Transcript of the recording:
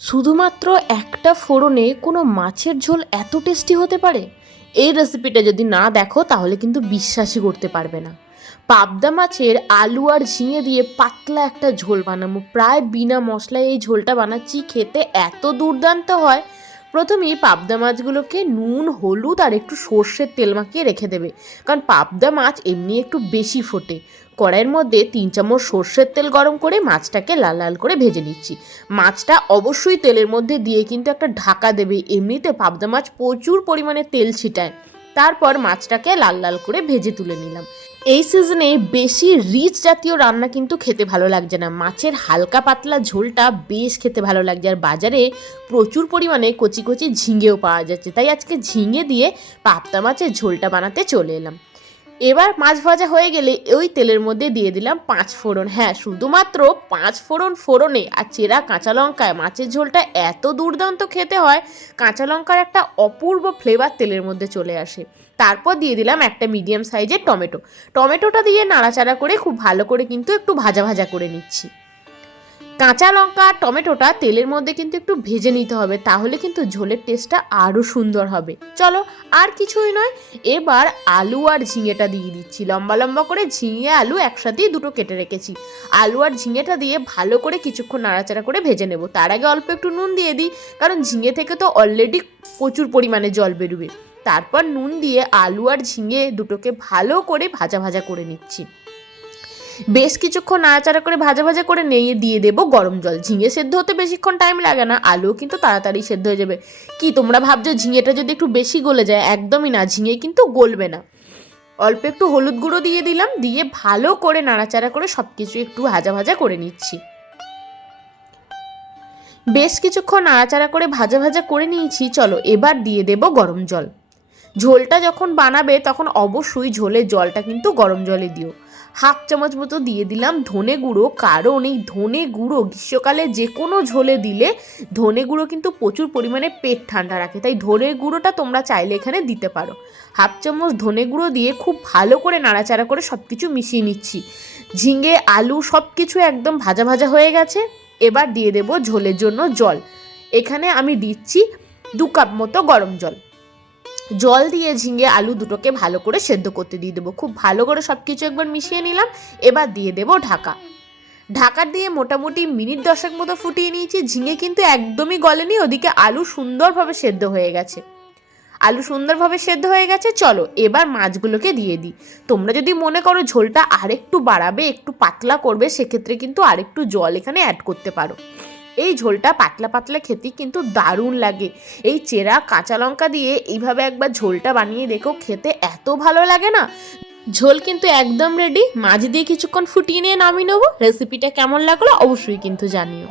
শুধুমাত্র একটা ফোড়নে কোনো মাছের ঝোল এত টেস্টি হতে পারে? এই রেসিপিটা যদি না দেখো তাহলে কিন্তু বিশ্বাসই করতে পারবে না। পাবদা মাছের আলু আর ঝিঙে দিয়ে পাতলা একটা ঝোল বানাবো, প্রায় বিনা মশলায় এই ঝোলটা বানাচ্ছি, খেতে এত দুর্দান্ত হয়। প্রথমেই পাবদা মাছগুলোকে নুন, হলুদ আর একটু সর্ষের তেল মাখিয়ে রেখে দেবে, কারণ পাবদা মাছ এমনি একটু বেশি ফোটে। কড়াইয়ের মধ্যে 3 চামচ সর্ষের তেল গরম করে মাছটাকে লাল লাল করে ভেজে নিচ্ছি। মাছটা অবশ্যই তেলের মধ্যে দিয়ে কিন্তু একটা ঢাকা দেবে, এমনিতে পাবদা মাছ প্রচুর পরিমাণে তেল ছিটায়। তারপর মাছটাকে লাল লাল করে ভেজে তুলে নিলাম। এই সিজনে বেশি রিচ জাতীয় রান্না কিন্তু খেতে ভালো লাগছে না, মাছের হালকা পাতলা ঝোলটা বেশ খেতে ভালো লাগছে। আর বাজারে প্রচুর পরিমাণে কচি কচি ঝিঙেও পাওয়া যাচ্ছে, তাই আজকে ঝিঙে দিয়ে পাবদা মাছের ঝোলটা বানাতে চলে এলাম। এবার মাছ ভাজা হয়ে গেলে ওই তেলের মধ্যে দিয়ে দিলাম 5 ফোড়ন। হ্যাঁ, শুধুমাত্র 5 ফোড়নে আর চেরা কাঁচা লঙ্কায় মাছের ঝোলটা এত দুর্দান্ত খেতে হয়। কাঁচা লঙ্কার একটা অপূর্ব ফ্লেভার তেলের মধ্যে চলে আসে। তারপর দিয়ে দিলাম একটা মিডিয়াম সাইজের টমেটোটা দিয়ে নাড়াচাড়া করে খুব ভালো করে কিন্তু একটু ভাজা ভাজা করে নিচ্ছি। কাঁচা লঙ্কা আর টমেটোটা তেলের মধ্যে কিন্তু একটু ভেজে নিতে হবে, তাহলে কিন্তু ঝোলের টেস্টটা আরও সুন্দর হবে। চলো, আর কিছুই নয়, এবার আলু আর ঝিঙেটা দিয়ে দিচ্ছি। লম্বা লম্বা করে ঝিঙে আলু একসাথেই দুটো কেটে রেখেছি। আলু আর ঝিঙেটা দিয়ে ভালো করে কিছুক্ষণ নাড়াচাড়া করে ভেজে নেব। তার আগে অল্প একটু নুন দিয়ে দিই, কারণ ঝিঙে থেকে তো অলরেডি প্রচুর পরিমাণে জল বেরোবে। তারপর নুন দিয়ে আলু আর ঝিঙে দুটোকে ভালো করে ভাজা ভাজা করে নিচ্ছি। বেশ কিছুক্ষণ নাড়াচাড়া করে ভাজা ভাজা করে নিয়ে দিয়ে দেবো গরম জল। ঝিঙে সেদ্ধ হতে বেশিক্ষণ টাইম লাগে না, আলুও কিন্তু তাড়াতাড়ি সেদ্ধ হয়ে যাবে। কি তোমরা ভাবছো ঝিঙেটা যদি একটু বেশি গলে যায়? একদমই না, ঝিঙে কিন্তু গলবে না। অল্প একটু হলুদ গুঁড়ো দিয়ে দিলাম, দিয়ে ভালো করে নাড়াচাড়া করে সব কিছু একটু ভাজা ভাজা করে নিচ্ছি। বেশ কিছুক্ষণ নাড়াচাড়া করে ভাজা ভাজা করে নিয়েছি। চলো, এবার দিয়ে দেবো গরম জল। ঝোলটা যখন বানাবে তখন অবশ্যই ঝোলের জলটা কিন্তু গরম জলে দিও। 1/2 চামচ মতো দিয়ে দিলাম ধনে গুঁড়ো, কারণ এই ধনে গুঁড়ো গ্রীষ্মকালে যে কোনো ঝোলে দিলে ধনে গুঁড়ো কিন্তু প্রচুর পরিমাণে পেট ঠান্ডা রাখে, তাই ধনে গুঁড়োটা তোমরা চাইলে এখানে দিতে পারো। 1/2 চামচ ধনে গুঁড়ো দিয়ে খুব ভালো করে নাড়াচাড়া করে সব কিছু মিশিয়ে নিচ্ছি। ঝিঙে আলু সব কিছু একদম ভাজা ভাজা হয়ে গেছে। এবার দিয়ে দেবো ঝোলের জন্য জল। এখানে আমি দিচ্ছি 2 কাপ মতো গরম জল। জল দিয়ে ঝিঙে আলু দুটোকে ভালো করে সেদ্ধ করতে দিয়ে দেবো। খুব ভালো করে সব কিছু একবার মিশিয়ে নিলাম। এবার দিয়ে দেবো ঢাকা দিয়ে মোটামুটি মিনিট 10 মতো ফুটিয়ে নিয়েছি। ঝিঙে কিন্তু একদমই গলেনি, ওদিকে আলু সুন্দরভাবে সেদ্ধ হয়ে গেছে। চলো, এবার মাছগুলোকে দিয়ে দিই। তোমরা যদি মনে করো ঝোলটা আরেকটু বাড়াবে, একটু পাতলা করবে, সেক্ষেত্রে কিন্তু আরেকটু জল এখানে অ্যাড করতে পারো। এই ঝোলটা পাতলা পাতলা খেতে কিন্তু দারুণ লাগে। এই চেরা কাঁচা লঙ্কা দিয়ে এইভাবে একবার ঝোলটা বানিয়ে দেখো, খেতে এত ভালো লাগে না। ঝোল কিন্তু একদম রেডি। মাছ দিয়ে কিছুক্ষণ ফুটিয়ে নিয়ে নামিয়ে নেবো। রেসিপিটা কেমন লাগলো অবশ্যই কিন্তু জানিও।